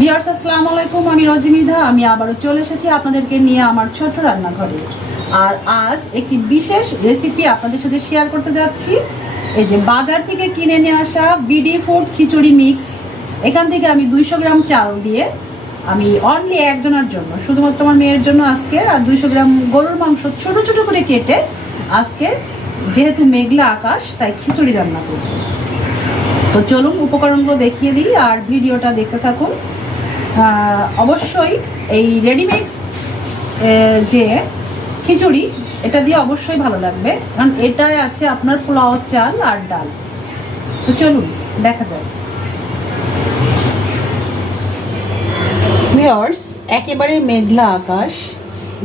Viewers আসসালামু আলাইকুম, আমি রজিমিধা। আমি আবারও চলে এসেছি আপনাদেরকে নিয়ে আমার ছোট্ট রান্নাঘরে। আর আজ একটি বিশেষ রেসিপি আপনাদের সাথে শেয়ার করতে যাচ্ছি। এই যে বাজার থেকে কিনে নিয়ে আসা বিডি ফুড খিচুড়ি মিক্স, এখান থেকে আমি 200 গ্রাম চাল দিয়ে আমি অনলি একজনের জন্য, শুধুমাত্র আমার মেয়ের জন্য আজকে, আর 200 গ্রাম গরুর মাংস ছোট ছোট করে কেটে আজকে যেহেতু মেঘলা আকাশ তাই খিচুড়ি রান্না করব। তো চলুন উপকরণগুলো দেখিয়ে দিই আর ভিডিওটা দেখতে থাকুন। অবশ্যই এই রেডিমিক্স যে খিচুড়ি, এটা দিয়ে অবশ্যই ভালো লাগবে, কারণ এটাই আছে আপনার পোলাও চাল আর ডাল। তো চলুন দেখা যায়। ভিউয়ার্স, একেবারে মেঘলা আকাশ।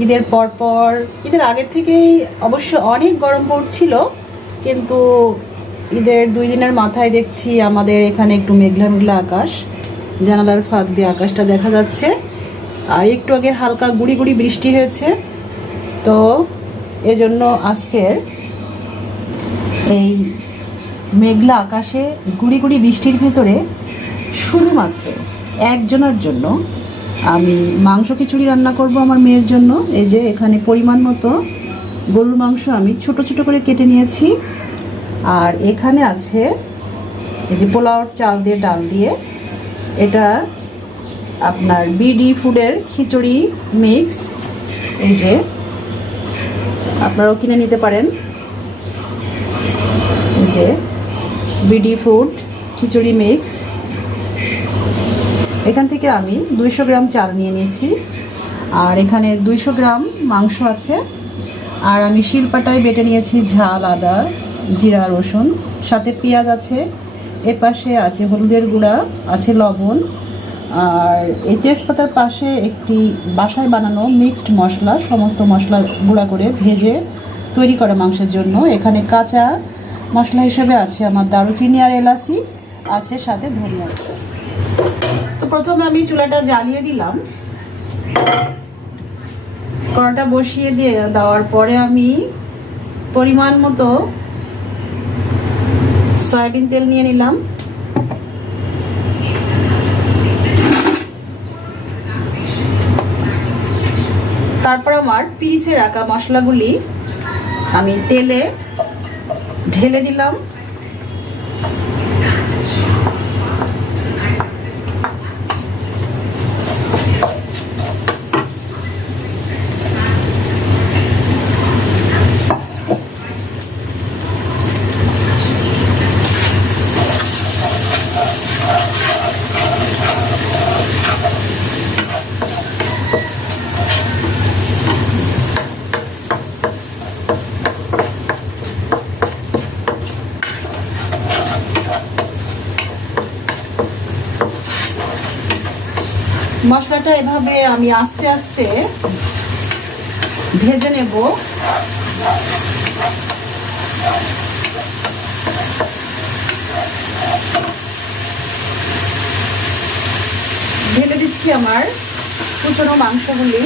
ঈদের পরপর, ঈদের আগের থেকেই অবশ্য অনেক গরম পড়ছিল, কিন্তু ঈদের 2 দিনের মাথায় দেখছি আমাদের এখানে একটু মেঘলা মেঘলা আকাশ। জানালার ফাঁক দিয়ে আকাশটা দেখা যাচ্ছে, আর একটু আগে হালকা গুড়ি গুড়ি বৃষ্টি হয়েছে। তো এজন্য আজকের এই মেঘলা আকাশে গুড়ি গুড়ি বৃষ্টির ভেতরে শুধুমাত্র একজনের জন্য আমি মাংস খিচুড়ি রান্না করব আমার মেয়ের জন্য। এই যে এখানে পরিমাণ মতো গরুর মাংস আমি ছোট ছোট করে কেটে নিয়েছি, আর এখানে আছে এই যে পোলাওর চাল দিয়ে ডাল দিয়ে, এটা আপনার বিডি ফুডের খিচুড়ি মিক্স। এই যে আপনারাও কিনে নিতে পারেন। এই যে বিডি ফুড খিচুড়ি মিক্স, এখান থেকে আমি 200 গ্রাম চাল নিয়ে নিয়েছি, আর এখানে 200 গ্রাম মাংস আছে। আর আমি শিলপাটায় বেটে নিয়েছি ঝাল আদা, জিরা, রসুন, সাথে পেঁয়াজ আছে। এপাশে আছে হলুদের গুঁড়া, আছে লবণ, আর এই তেজপাতার পাশে একটি বাসায় বানানো মিক্সড মশলা, সমস্ত মশলা গুঁড়া করে ভেজে তৈরি করা মাংসের জন্য। এখানে কাঁচা মশলা হিসেবে আছে আমার দারুচিনি আর এলাচি, আছে সাথে ধনিয়া। তো প্রথমে আমি চুলাটা জ্বালিয়ে দিলাম, কড়াটা বসিয়ে দিয়ে দেওয়ার পরে আমি পরিমাণ মতো সয়াবিন তেল নিয়ে নিলাম। তারপর আমার পিষে রাখা মশলাগুলি আমি তেলে ঢেলে দিলাম। মশলাটা এভাবে আমি আস্তে আস্তে ভেজে নেব। ঢেলে দিচ্ছি আমার কুচনো মাংসগুলি।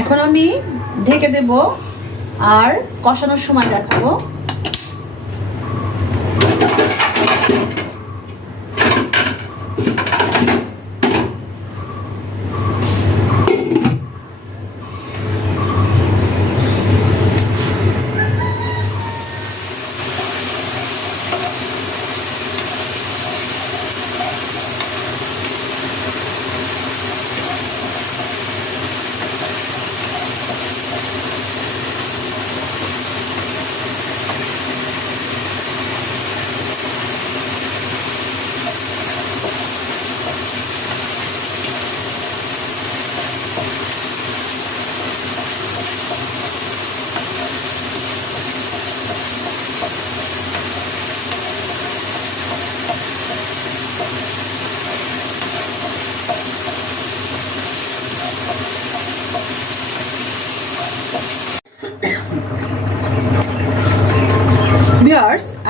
এখন আমি ঢেকে দেব আর কষানোর সময় দেখাবো।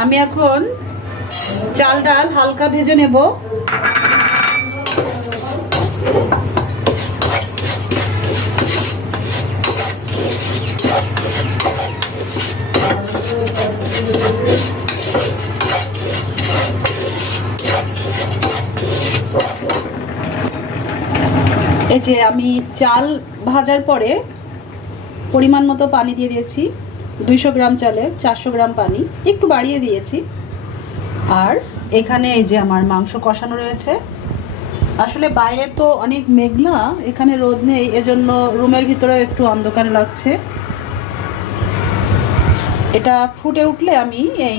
আমি এখন চাল ডাল হালকা ভেজে নেব। এই যে আমি চাল ভাজার পরে পরিমাণ মতো পানি দিয়ে দিয়েছি। 200 গ্রাম চালে 400 গ্রাম পানি, একটু বাড়িয়ে দিয়েছি। আর এখানে এই যে আমার মাংস কষানো রয়েছে। আসলে বাইরে তো অনেক মেঘলা, এখানে রোদ নেই, এজন্য রুমের ভিতরে একটু অন্ধকার লাগছে। এটা ফুটে উঠলে আমি এই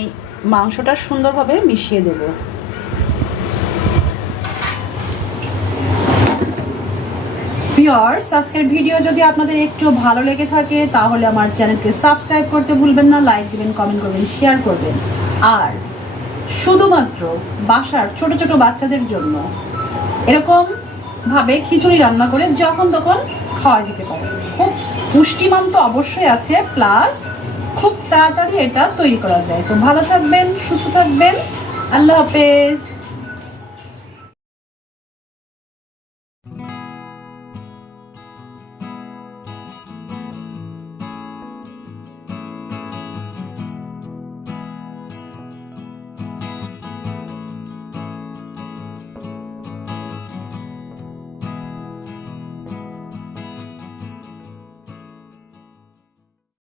মাংসটা সুন্দরভাবে মিশিয়ে দেব। ভিউয়ার্স, আজকের ভিডিও যদি আপনাদের একটু ভালো লেগে থাকে তাহলে আমার চ্যানেলকে সাবস্ক্রাইব করতে ভুলবেন না, লাইক দিবেন, কমেন্ট করবেন, শেয়ার করবেন। আর শুধুমাত্র বাসার ছোট ছোট বাচ্চাদের জন্য এরকম ভাবে খিচুড়ি রান্না করে যখন তখন খাওয়া দিতে পারে। খুব পুষ্টিমান তো অবশ্যই আছে, প্লাস খুব তাড়াতাড়ি এটা তৈরি করা যায়। তো ভালো থাকবেন, সুস্থ থাকবেন, আল্লাহ হাফেজ।